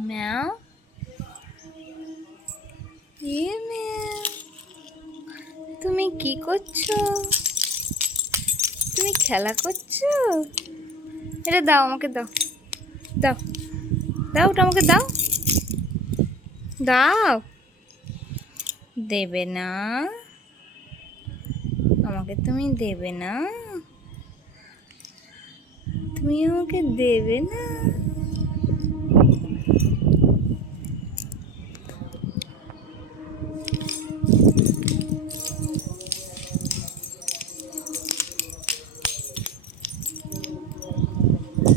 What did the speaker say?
ম্যাও এ ম্যাও তুমি কি করছ? তুমি খেলা করছ? এটা দাও আমাকে দাও। দাও। দাও, ওটা আমাকে দাও। দাও। দেবে না। আমাকে তুমি দেবে না। তুমি আমাকে দেবে না।